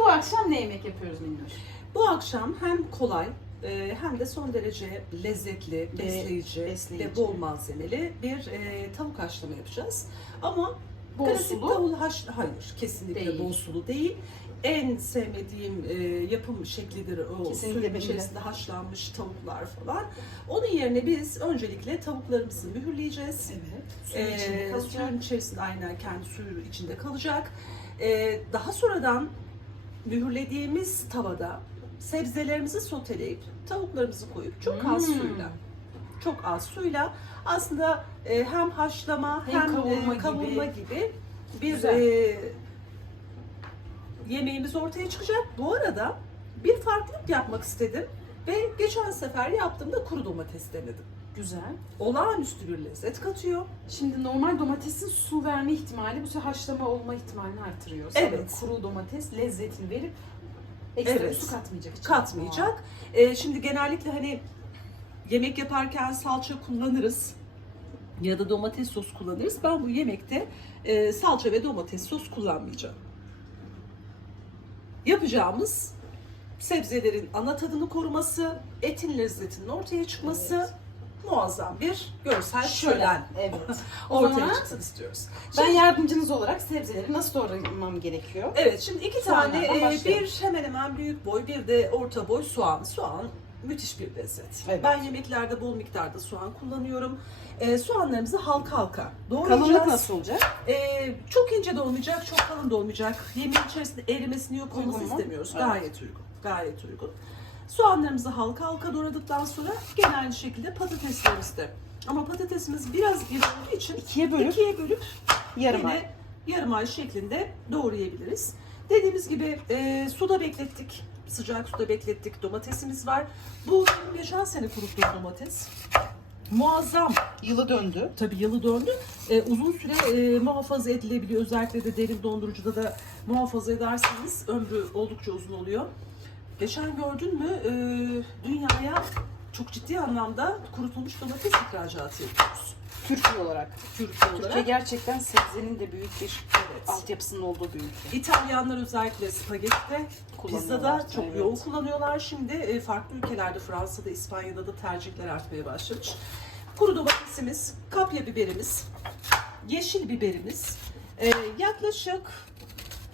Bu akşam ne yemek yapıyoruz Minnoş? Bu akşam hem kolay e, hem de son derece lezzetli, besleyici, besleyici. ve bol malzemeli bir e, tavuk haşlama yapacağız. Ama Bol klasik tavuk haş hayır kesinlikle Değil. bol sulu değil. En sevmediğim e, yapım şeklidir o Kesinlikle suyun içerisinde haşlanmış tavuklar falan. Onun yerine biz öncelikle tavuklarımızı mühürleyeceğiz. Evet. Suyun Ee, suyun içerisinde aynen kendi suyu içinde kalacak. Ee, daha sonradan mühürlediğimiz tavada sebzelerimizi soteleyip tavuklarımızı koyup çok az Hmm. suyla çok az suyla aslında e, hem haşlama Hem hem, kavurma e, kavurma gibi. gibi, bir Güzel. e, yemeğimiz ortaya çıkacak. Bu arada bir farklılık yapmak istedim ve geçen sefer yaptığımda kuru domates denedim. Güzel. Olağanüstü bir lezzet katıyor. Şimdi normal domatesin su verme ihtimali bu sefer haşlama olma ihtimalini artırıyor. Sanırım Evet. Kuru domates lezzetini verip ekstra Evet. su katmayacak. içine. katmayacak. Ee, şimdi genellikle hani yemek yaparken salça kullanırız ya da domates sos kullanırız. Ben bu yemekte e, salça ve domates sos kullanmayacağım. Yapacağımız sebzelerin ana tadını koruması, etin lezzetinin ortaya çıkması, Evet. Muazzam bir görsel Şölen. şölen Evet. Ortaya çıksın istiyoruz. ben Şimdi- yardımcınız olarak sebzeleri nasıl doğramam gerekiyor? Evet şimdi iki tane Soğanlardan e, başlayalım. bir hemen hemen büyük boy bir de orta boy soğan. Soğan müthiş bir lezzet. Evet. Ben yemeklerde bol miktarda soğan kullanıyorum. E, soğanlarımızı halka halka doğrayacağız. Kalınlık nasıl olacak? E, çok ince de olmayacak, çok kalın da olmayacak. Yemeğin içerisinde erimesini yok olması istemiyoruz. Evet. Gayet uygun. Gayet uygun. Soğanlarımızı halka halka doğradıktan sonra gene aynı şekilde patateslerimizi de. Ama patatesimiz biraz iri olduğu için İkiye bölüp ikiye bölüp yarım ay. Yarım ay şeklinde doğrayabiliriz. Dediğimiz gibi e, suda beklettik. Sıcak suda beklettik. Domatesimiz var. Bu benim geçen sene kuruttuğum domates. Muazzam. Yılı döndü. Tabii yılı döndü. E, uzun süre e, muhafaza edilebiliyor. Özellikle de derin dondurucuda da muhafaza ederseniz ömrü oldukça uzun oluyor. Geçen gördün mü e, dünyaya çok ciddi anlamda kurutulmuş domates ihracatı yapıyoruz. Türkiye olarak. Türkiye Türkiye olarak. gerçekten sebzenin de büyük bir Evet. altyapısının olduğu bir ülke. İtalyanlar özellikle Kullanıyorlar, pizzada çok evet. yoğun kullanıyorlar. Şimdi e, farklı ülkelerde, Fransa'da, İspanya'da da tercihler artmaya başlamış. Kuru domatesimiz, kapya biberimiz, yeşil biberimiz. E, yaklaşık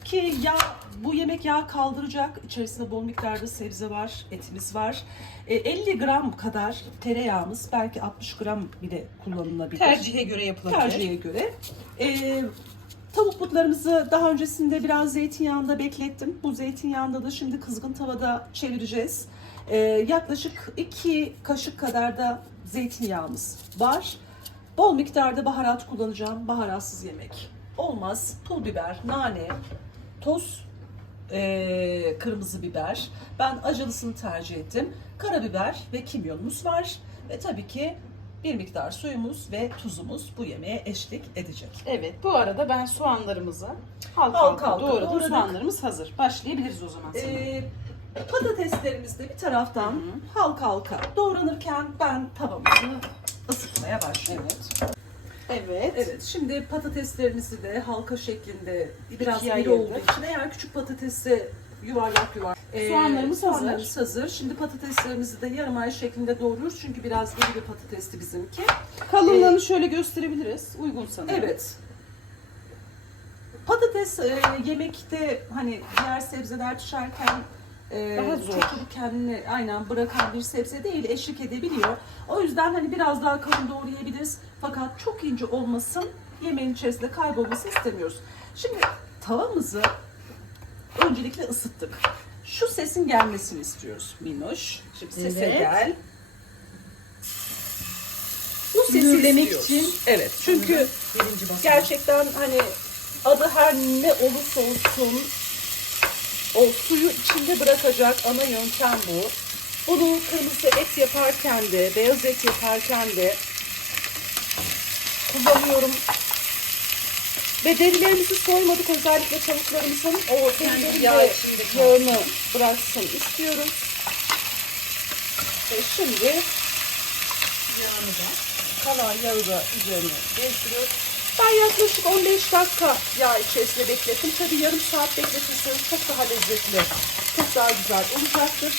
ki yağ, bu yemek yağ kaldıracak. İçerisinde bol miktarda sebze var, etimiz var. E, 50 gram kadar tereyağımız, belki 60 gram bile kullanılabilir. Tercihe göre yapılabilir. Tercihe göre. Ee, tavuk butlarımızı daha öncesinde biraz zeytinyağında beklettim. Bu zeytinyağında da şimdi kızgın tavada çevireceğiz. Ee, yaklaşık 2 kaşık kadar da zeytinyağımız var. Bol miktarda baharat kullanacağım. Baharatsız yemek olmaz. Pul biber, nane, toz ee, kırmızı biber. Ben acılısını tercih ettim. Karabiber ve kimyonumuz var. Ve tabii ki bir miktar suyumuz ve tuzumuz bu yemeğe eşlik edecek. Evet bu arada ben soğanlarımızı halka Halka halka doğradım. doğradık. Soğanlarımız hazır. Başlayabiliriz o zaman sanırım. Ee, patateslerimiz de bir taraftan Hı halka halka doğranırken ben tavamızı ısıtmaya başlıyorum. Evet. Evet. Evet, şimdi patateslerimizi de halka şeklinde biraz İkiye iri ayırdık. olduğu için eğer küçük patatesi yuvarlak yuvarlak. Ee, Soğanlarımız hazır. soğanlarımız hazır. Şimdi patateslerimizi de yarım ay şeklinde doğruyoruz çünkü biraz iri bir patatesti bizimki. Kalınlığını şöyle gösterebiliriz. Uygun sanırım. Evet. Patates e, yemekte hani diğer sebzeler pişerken e, Daha zor. çabuk kendini aynen bırakan bir sebze değil, eşlik edebiliyor. O yüzden hani biraz daha kalın doğrayabiliriz. Fakat çok ince olmasın, yemeğin içerisinde kaybolması istemiyoruz. Şimdi tavamızı öncelikle ısıttık. Şu sesin gelmesini istiyoruz Minnoş. Şimdi sese Evet. gel. Bu sesi Mühürlemek istiyoruz. için. Evet çünkü Birinci basamak. gerçekten hani adı her ne olursa olsun o suyu içinde bırakacak ana yöntem bu. Bunu kırmızı et yaparken de, beyaz et yaparken de kullanıyorum. Ve derilerimizi soymadık özellikle tavuklarımızın o derilerin yağ de yağını bıraksın istiyoruz. Ve şimdi Yağını da. kalan yağı da üzerine gezdiriyoruz. Ben yaklaşık 15 dakika yağ içerisinde beklettim. Tabii yarım saat bekletirseniz çok daha lezzetli, çok daha güzel olacaktır.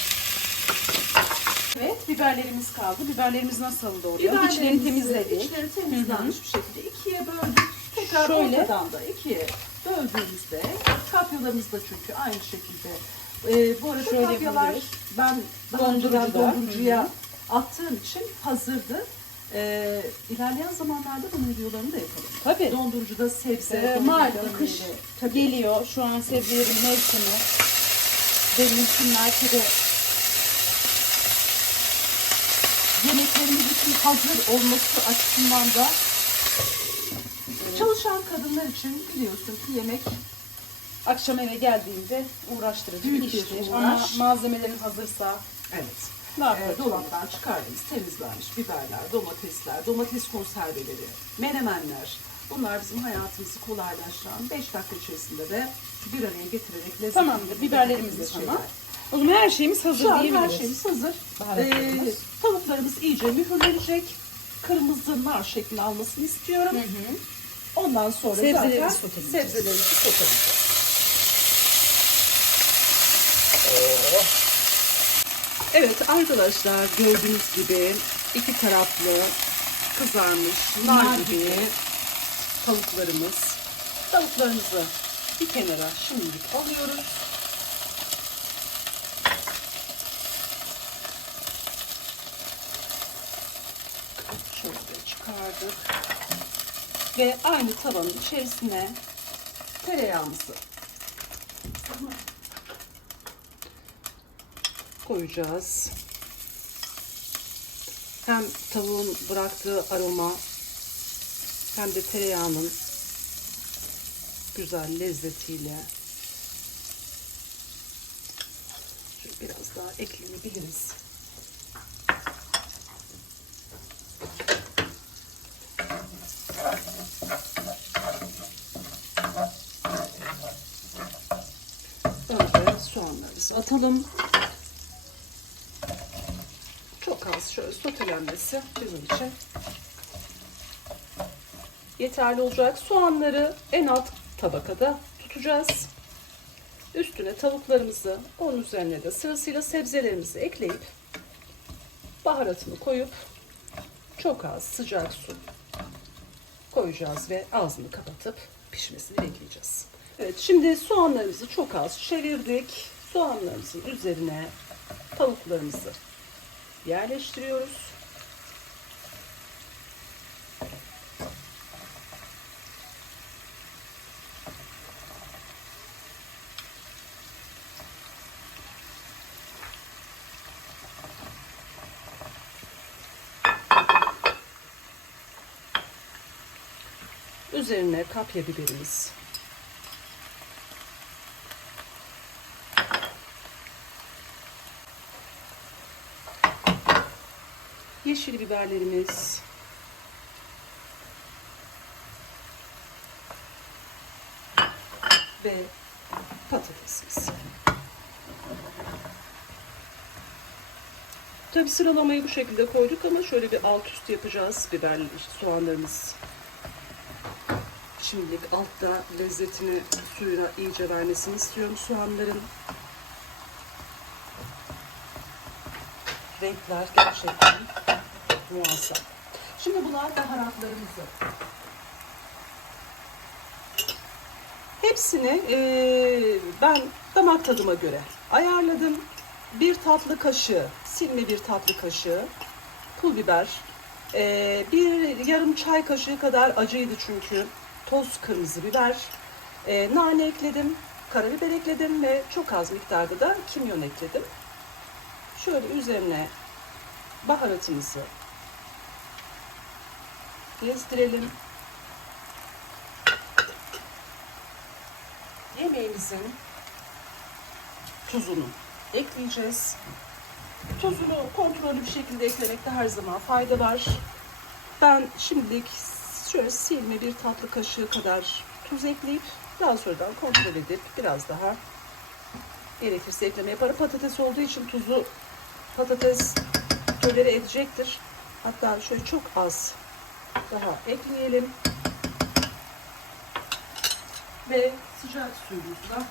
Evet, biberlerimiz kaldı. Biberlerimiz nasıl doğruyor? İçlerini temizledik. İçleri temizlenmiş bir şekilde ikiye böldük. Tekrar Şöyle. ortadan da ikiye böldüğümüzde kapyalarımız da çünkü aynı şekilde. Ee, bu arada Şöyle kapyalar yapıyoruz. ben daha önceden dondurucuya attığım için hazırdı. Ee, ilerleyen zamanlarda bunun videolarını da yapalım. Tabii. Dondurucuda sebze, Ee, dondurucuda malum kış meyve. Tabii. geliyor. Şu an sebzelerin mevsimi. Ve mümkünler tabii yemeklerimiz için hazır olması açısından da çalışan kadınlar için biliyorsun ki yemek akşam eve geldiğinde uğraştırıcı Büyük bir iştir. uğraş. Ama malzemelerin hazırsa evet yapacağız? dolaptan çıkardığımız temizlenmiş biberler, domatesler, domates konserveleri, menemenler bunlar bizim hayatımızı kolaylaştıran 5 dakika içerisinde de bir araya getirerek lezzetli Tamamdır. Biberlerimiz de tamam. O zaman her şeyimiz hazır Şu an diyebiliriz. her şeyimiz hazır. Baharatlarımız. Ee, tavuklarımız iyice mühürlenecek. Kırmızı nar şeklini almasını istiyorum. Hı hı. Ondan sonra Sebzeleri zaten soteleyeceğiz. sebzelerimizi soteleyeceğiz. Evet arkadaşlar gördüğünüz gibi iki taraflı kızarmış nar, gibi. tavuklarımız. Tavuklarımızı bir kenara şimdilik alıyoruz. Şöyle çıkardık. Ve aynı tavanın içerisine tereyağımızı koyacağız. Hem tavuğun bıraktığı aroma hem de tereyağının güzel lezzetiyle şöyle biraz daha ekleyebiliriz. Önce soğanlarımızı atalım. Çok az şöyle sotelenmesi bizim için yeterli olacak. Soğanları en alt tabakada tutacağız. Üstüne tavuklarımızı, onun üzerine de sırasıyla sebzelerimizi ekleyip baharatını koyup çok az sıcak su koyacağız ve ağzını kapatıp pişmesini bekleyeceğiz. Evet şimdi soğanlarımızı çok az çevirdik. Soğanlarımızın üzerine tavuklarımızı yerleştiriyoruz. Üzerine kapya biberimiz. Yeşil biberlerimiz. Ve patatesimiz. Tabi sıralamayı bu şekilde koyduk ama şöyle bir alt üst yapacağız. Biber, soğanlarımız Şimdilik altta lezzetini suyuna iyice vermesini istiyorum soğanların. Renkler gerçekten muazzam. Şimdi bunlar baharatlarımızı. Hepsini eee, ben damak tadıma göre ayarladım. Bir tatlı kaşığı, silme bir tatlı kaşığı pul biber, eee, bir yarım çay kaşığı kadar acıydı çünkü toz kırmızı biber, eee, nane ekledim, karabiber ekledim ve çok az miktarda da kimyon ekledim. Şöyle üzerine baharatımızı gezdirelim. Yemeğimizin tuzunu ekleyeceğiz. Tuzunu kontrollü bir şekilde eklemekte her zaman fayda var. Ben şimdilik şöyle silme bir tatlı kaşığı kadar tuz ekleyip daha sonradan kontrol edip biraz daha gerekirse ekleme yaparım. Patates olduğu için tuzu patates tolere edecektir. Hatta şöyle çok az daha ekleyelim. Ve sıcak suyumuzla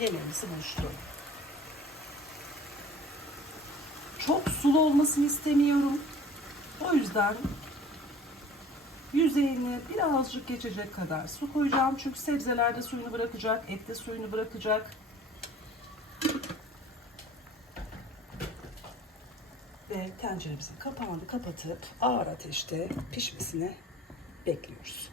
yemeğimizi buluşturalım. Çok sulu olmasını istemiyorum. O yüzden yüzeyine birazcık geçecek kadar su koyacağım. Çünkü sebzeler de suyunu bırakacak, et de suyunu bırakacak. Ve tenceremizin kapağını kapatıp ağır ateşte pişmesini bekliyoruz.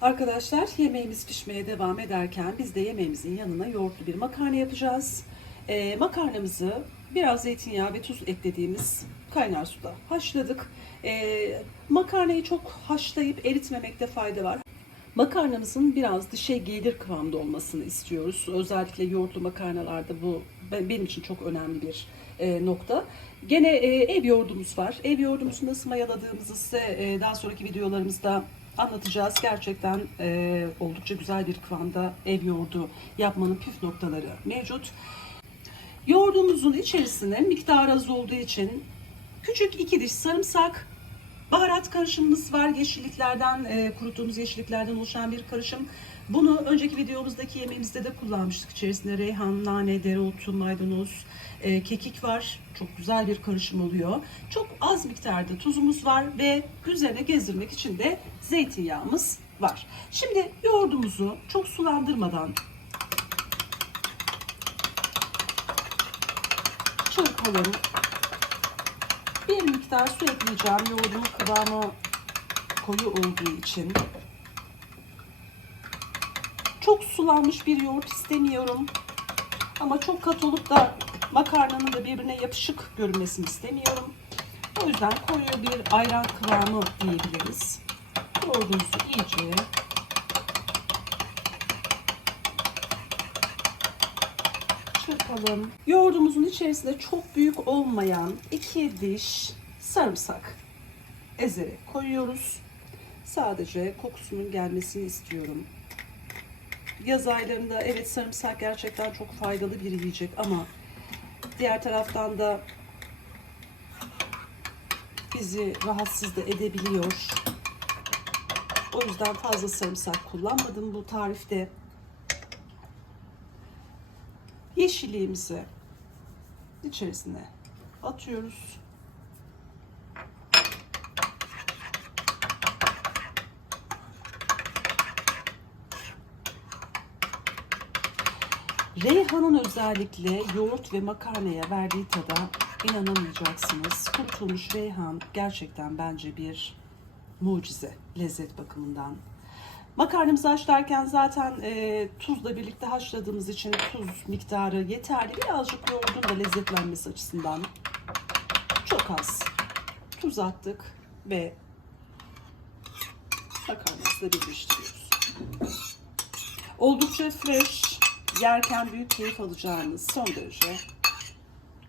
Arkadaşlar yemeğimiz pişmeye devam ederken biz de yemeğimizin yanına yoğurtlu bir makarna yapacağız. Ee, makarnamızı biraz zeytinyağı ve tuz eklediğimiz kaynar suda haşladık. Ee, makarnayı çok haşlayıp eritmemekte fayda var. Makarnamızın biraz dişe gelir kıvamda olmasını istiyoruz. Özellikle yoğurtlu makarnalarda bu be- benim için çok önemli bir e, nokta. Gene e, ev yoğurdumuz var. Ev yoğurdumuzu nasıl mayaladığımızı size e, daha sonraki videolarımızda anlatacağız. Gerçekten e, oldukça güzel bir kıvamda ev yoğurdu yapmanın püf noktaları mevcut. Yoğurdumuzun içerisine miktar az olduğu için küçük iki diş sarımsak, baharat karışımımız var. Yeşilliklerden, e, kuruttuğumuz yeşilliklerden oluşan bir karışım. Bunu önceki videomuzdaki yemeğimizde de kullanmıştık. İçerisinde reyhan, nane, dereotu, maydanoz, e, kekik var. Çok güzel bir karışım oluyor. Çok az miktarda tuzumuz var ve üzerine gezdirmek için de zeytinyağımız var. Şimdi yoğurdumuzu çok sulandırmadan çırpalım. Miktar su ekleyeceğim. Yoğurdumun kıvamı koyu olduğu için. Çok sulanmış bir yoğurt istemiyorum. Ama çok kat olup da makarnanın da birbirine yapışık görünmesini istemiyorum. O yüzden koyu bir ayran kıvamı diyebiliriz. Yoğurdumuzu iyice çırpalım. Yoğurdumuzun içerisinde çok büyük olmayan iki diş sarımsak ezerek koyuyoruz. Sadece kokusunun gelmesini istiyorum. Yaz aylarında evet sarımsak gerçekten çok faydalı bir yiyecek ama diğer taraftan da bizi rahatsız da edebiliyor. O yüzden fazla sarımsak kullanmadım bu tarifte. Yeşilliğimizi içerisine atıyoruz. Reyhan'ın özellikle yoğurt ve makarnaya verdiği tada inanamayacaksınız. Kurutulmuş reyhan gerçekten bence bir mucize lezzet bakımından. Makarnamızı haşlarken zaten e, tuzla birlikte haşladığımız için tuz miktarı yeterli. Birazcık yoğurdun da lezzetlenmesi açısından çok az tuz attık ve makarnamızı da birleştiriyoruz. Oldukça fresh, yerken büyük keyif alacağınız son derece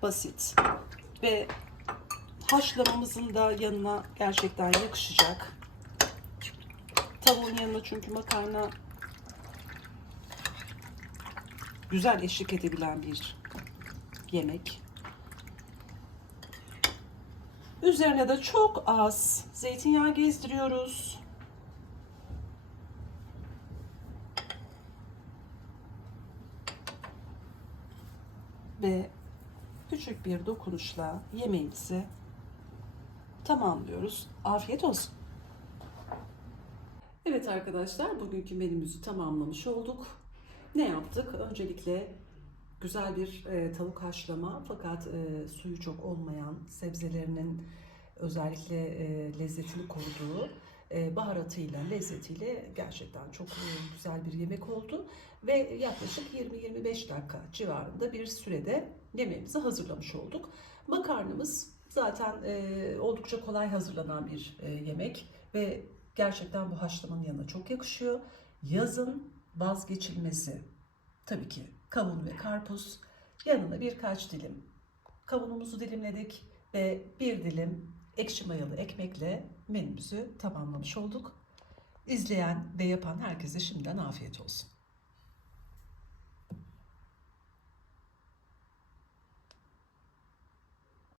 basit ve haşlamamızın da yanına gerçekten yakışacak. Tavuğun yanına çünkü makarna güzel eşlik edebilen bir yemek. Üzerine de çok az zeytinyağı gezdiriyoruz. Ve küçük bir dokunuşla yemeğimizi tamamlıyoruz. Afiyet olsun. Evet arkadaşlar, bugünkü menümüzü tamamlamış olduk. Ne yaptık? Öncelikle güzel bir e, tavuk haşlama fakat e, suyu çok olmayan sebzelerinin özellikle e, lezzetini koruduğu baharatıyla, lezzetiyle gerçekten çok e, güzel bir yemek oldu. Ve yaklaşık 20-25 dakika civarında bir sürede yemeğimizi hazırlamış olduk. Makarnamız zaten e, oldukça kolay hazırlanan bir e, yemek ve gerçekten bu haşlamanın yanına çok yakışıyor. Yazın vazgeçilmesi tabii ki kavun ve karpuz. Yanına birkaç dilim kavunumuzu dilimledik ve bir dilim ekşi mayalı ekmekle menümüzü tamamlamış olduk. İzleyen ve yapan herkese şimdiden afiyet olsun.